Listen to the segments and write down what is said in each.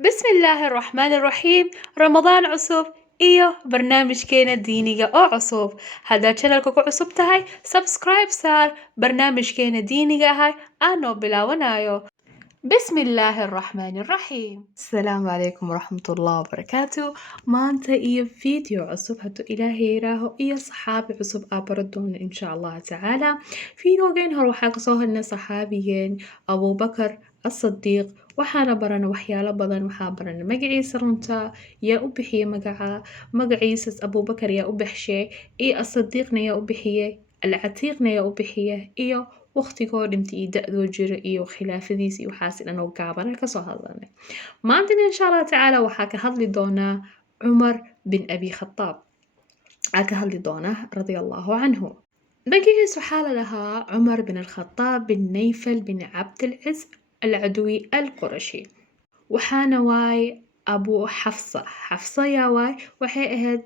بسم الله الرحمن الرحيم رمضان cusub iyo barnaamijkeena diiniga oo cusub haddaad channelka ku cusub tahay subscribe saar barnaamijkeena diiniga ahay aanoo bilaawanayo بسم الله الرحمن الرحيم السلام عليكم ورحمة الله وبركاته maanta iyo video cusub hadduu ilaahay yiraaho iyo saxaabi cusub aa baran doona insha allah tacaala videogeen hore waxaa kasoo hadnay saxaabigeen abubakar asadiiq waxaana barana waxyaalo badan waxaa barana magaciisa runta yaa u bixiye magaciisas abubakar yaa u bixshe iyo asadiiqna yaa u bixiye alcatiiqna yaa u bixiye iyo waqtigoo dhintay iyo da-doo jira iyo khilaafadiis iyo waxaas dhan oo gaabana kasoo hadlanay maantana insha allah tacaala waxaa ka hadli doonaa cumar bin abi khataab aa ka hadli doonaa radia allahu canhu magaciis waxaa la dhahaa cumar bin alkhataab bin nayfal bin cabdilciz alcaduwi alqurashi waxaana waaye abu xafsa yaa waaye waxay ahayd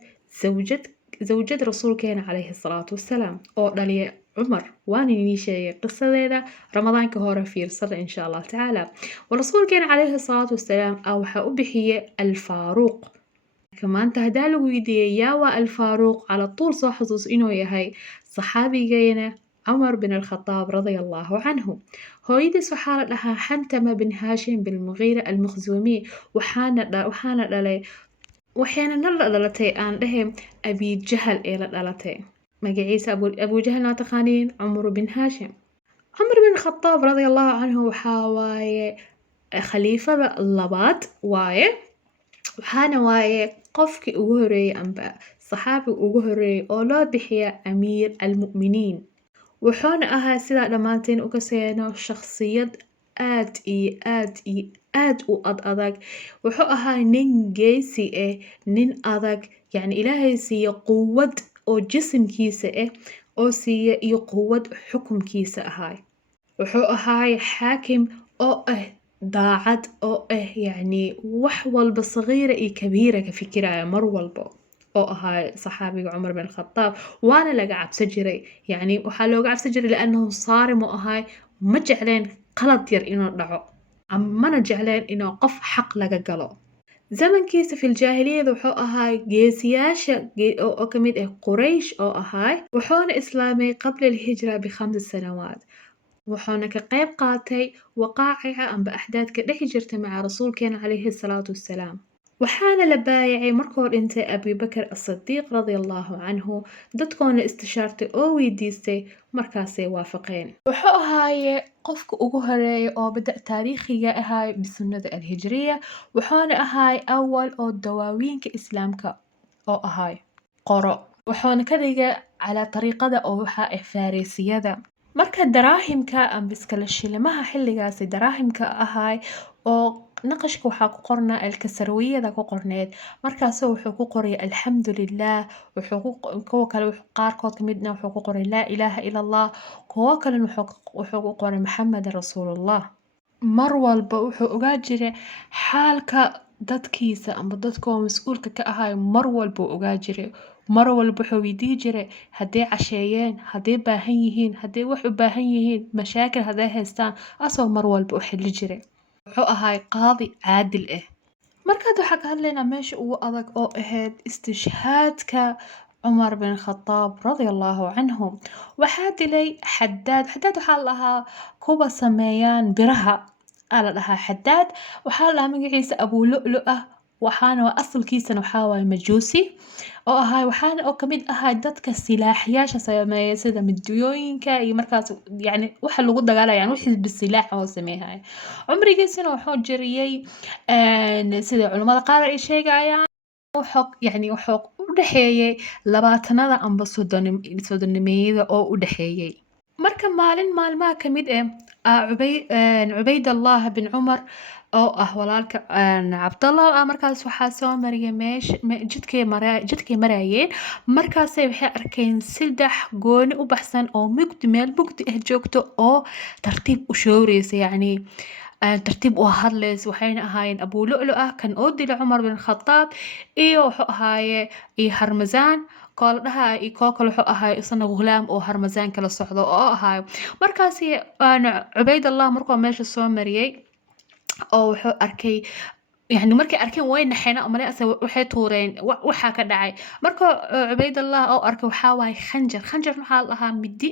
zawjad rasuulkeena calayhi salaatu wasalaam oo dhaliya cumar waan inii sheegay qisadeeda ramadaanka hore fiirsada insha allah tacaala warasuulkeena calayhi salaatu wasalaam waxaa u bixiye alfaaruuq maanta haddaa lagu weydiiyey yaa waa alfaaruuq cala tuul soo xasuus inuu yahay saxaabigeena cumar bin alkhataab radia allahu canhu hooyadiis waxaa la dhahaa xantama bin haashim bin mugiira almakhzuumi waxaana dhalay waxayna la dhalatay aan dhahe abijahal ee la dhalatay magaciisa abujahal naa taqaaniin cumar bin haashim cumar bin khataab radia allahu canhu waxaa waaye khaliifada labaad waaye waxaana waaye qofkii ugu horeeyey amba saxaabiga ugu horeeyey oo loo bixiya amiir almu'miniin wuxuuna ahaa sidaa dhammaanteen uga seeno shakhsiyad aad iyo aad u adag wuxuu ahaa nin geesi ah nin adag yacni ilaahay siiya quwad oo jisimkiisa ah oo siiya iyo quwad xukumkiisa ahaay wuxuu ahaay xaakim oo ah daacad oo ah yacni wax walba sagiira iyo kabiira ka fikiraya mar walba oo ahaa saxaabiga cumar bin khataab waana laga cabsa jiray yacni waxaa looga cabsa jiray liannahu saarim u ahaay ma jecleen qalad yar inuu dhaco mana jecleen inuu qof xaq laga galo zamankiisa filjaahiliyada wuxuu ahaa geesiyaasha oo ka mid ah quraysh oo ahaay wuxuuna islaamay qabla alhijra b5 sanawaad wuxuuna ka qayb qaatay waqaacica amba axdaadka dhexi jirta maca rasuulkeena calayhi salaatu wassalaam waxaana la baayacay markuu dhintay abubakar asadiiq radia allahu canhu dadkoona istishaartay oo weydiistay markaasay waafaqeen wuxuu ahaaye qofka ugu horeeya oo bada taariikhiga ahaay bisunnada alhijriya wuxuuna ahaay awal oo dawaawiinka islaamka oo ahaay qoro wuxuuna ka dhigay calaa dariiqada oo waxaa ah faarisiyada marka daraahimka amba iskala shilimaha xilligaasi daraahimka ahaay oo naqashka waxaa ku qornaa alkasarwiyada ku qorneed markaasoo wuxuu ku qoray alxamdulilah kuwa kale qaarkood ka midna wuxuu ku qoray laa ilaaha ila allah kuwo kalena wuxuu ku qoray maxamedan rasuulullah mar walba wuxuu ogaa jiray xaalka dadkiisa amba dadkoo mas-uulka ka ahayo mar walba uu ogaa jiray mar walba wuxuu weydihi jiray hadday casheeyeen hadday baahan yihiin hadday wax u baahan yihiin mashaakil hadday haystaan asoo mar walba u xili jiray wuxuu ahaay qaadi caadil ah markaad waxaa ka hadlaynaa meesha ugu adag oo ahayd istishhaadka cumar bin khataab radia allahu canhu waxaa dilay xadaad waxaa la dhahaa kuwa sameeyaan biraha aa la dhahaa xadaad waxaa la dhahaa magaciisa abulu'lu ah waxaana asalkiisana waxaa waaye majuusi oo ahaay waxaana oo kamid ahaa dadka silaaxyaasha sameeya sida midiyooyinka iyo markaas yacni waxa lagu dagaalayaan wixii bisilaax oo sameeyay cumrigiisana wuxuu jiriyay sida culimada qaar ay sheegayaan wuxuu u dhaxeeyay labaatanada amba soddonimiyada oo u dhaxeeyay marka maalin maalmaha ka mid ah cubaydallah bin cumar oo ah walaalka cabdallah markaas waxaa soo mariyay jidkay marayeen markaasay waxay arkeen saddex gooni u baxsan oo meel mugdi ah joogto oo tartiib u shooreysa yacni tartiib u hadlays waxayna ahaayeen abulu'lu ah kan oo dila cumar bin khataab iyo wuxuu ahaaye iyo harmazaan koola dhahaa iyo koo kale wuxuu ahaay isna ghulaam oo harmazaan kala socdo oo ahaayo markaasi cubaydallah markuu meesha soo mariyay oo wuxuu arkay يعني markay arkeen way naxeen ama ase waxay tuureen waxa ka dhacay marka Ubaydallah oo arkay waxa waay khanjar waxa la ahaa midi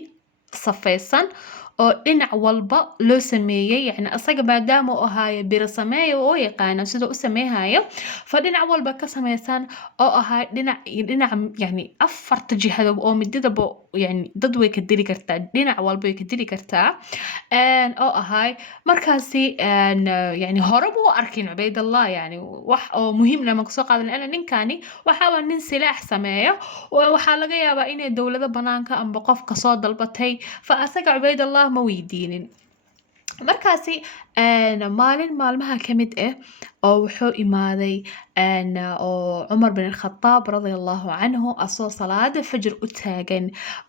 safaysan oo dhinac walba loo sameeyay yani asaga maadaama uu ahaayo biro sameeyo oo yaqaan sida uu sameeyayo fa dhinac walba ka sameeysan oo ahaa dhinac yani afarta jihada oo mididaba yani dad way ka dili kartaa dhinac walba way ka dili kartaa oo ahaay markaasi yani hore buu arkin Ubaydallah yani wax oo muhiim lama ku soo qaadan ana ninkani waxa waa nin silaax sameeyo waxa laga yaabaa inay dawladda banaanka amba qof ka soo dalbatay fa asaga Ubaydallah ma weydiinin markaasi maalin maalmaha ka mid ah oo wuxuu imaaday oo Umar bin Khattab radiyallahu anhu asoo salaada fajr u taagan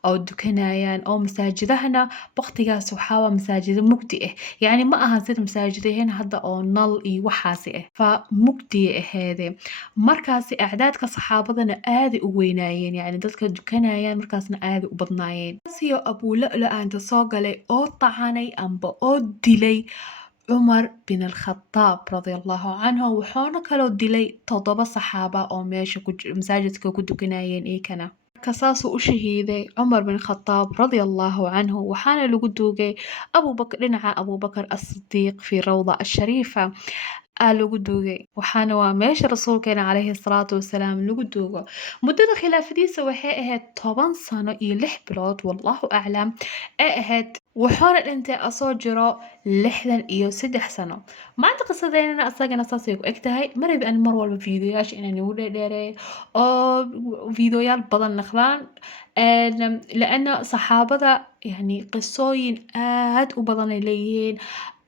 oo dukanayaan oo masaajidahana waqtigaas waxa waa masaajid mugdi ah yani ma aha sida masaajidaheen hadda oo nal iyo waxaasi ah fa mugdi ahaade markaasi acdaadka saxaabadana aad u weynaayeen yani dadka dukanayaan markaasna aad u badnaayeen siyo Abu Lu'lu aanta soo galay oo tacanay amba oo dilay عمر بن الخطاب رضي الله عنه وحونا كلو ديلي تضبا صحابة أو ماشي مساجد كودو كنايين إيكنا كساسو أشهيدي عمر بن الخطاب رضي الله عنه وحانا لقدوغي أبو بكر لنعا أبو بكر الصديق في روضة الشريفة lagu duugay waxaana waa meesha rasuulkeena calayhi salaatu wasalaam lagu duugo muddada khilaafadiisa waxay ahayd 10 sano iyo 6 bilood wallahu aclam ee ahayd wuxuuna dhintay asoo jiro 63 sano maanta qisadeena asagana saasay ku egtahay marayba aan mar walba fiidiyoyaasha inaan ugu dheereeyo oo fiidiyoyaal badan naqdaan لأن صحابة يعني قصوين aad u badan ay leeyihiin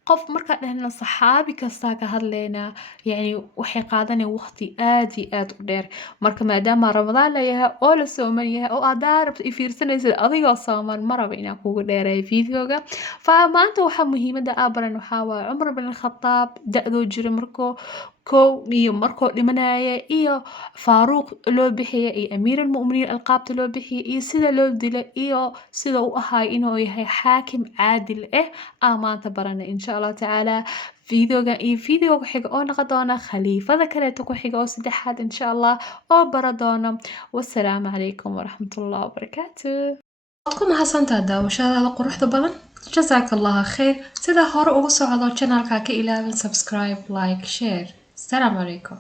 qof marka dhahna saxaabi kasta ka hadlayna yani waxay qaadanay waqti aad iyo aad u dheer marka maadaama Ramadaan la yahay oo la sooman yahay oo aad rabto fiirsanaysid adigoo sooman maraba inaan kugu dheereeyo fiidiyooga fa maanta waxa muhiimada aabaran waxa waa Umar bin Khattab da'doo jira markoo iyo markoo dhimanaya iyo Faaruq loo bixiyay iyo Amiir al-Mu'miniin alqaabta loo bixiyay iyo sida loo dilay iyo sida uu ahaa inuu yahay xaakim caadil ah maanta barana insha Allah ta'ala فيديوغا فيديو كحيغا oo noqon doona khaliifada kale ku xiga oo saddexaad insha Allah oo bara doona wassalaamu calaykum waraxmatullaahi wabarakaatuh ku mahadsantahay daawashada quruxda badan jazakallahu khayr sida hore ugu socdo channelka ka ilaawin subscribe like share السلام عليكم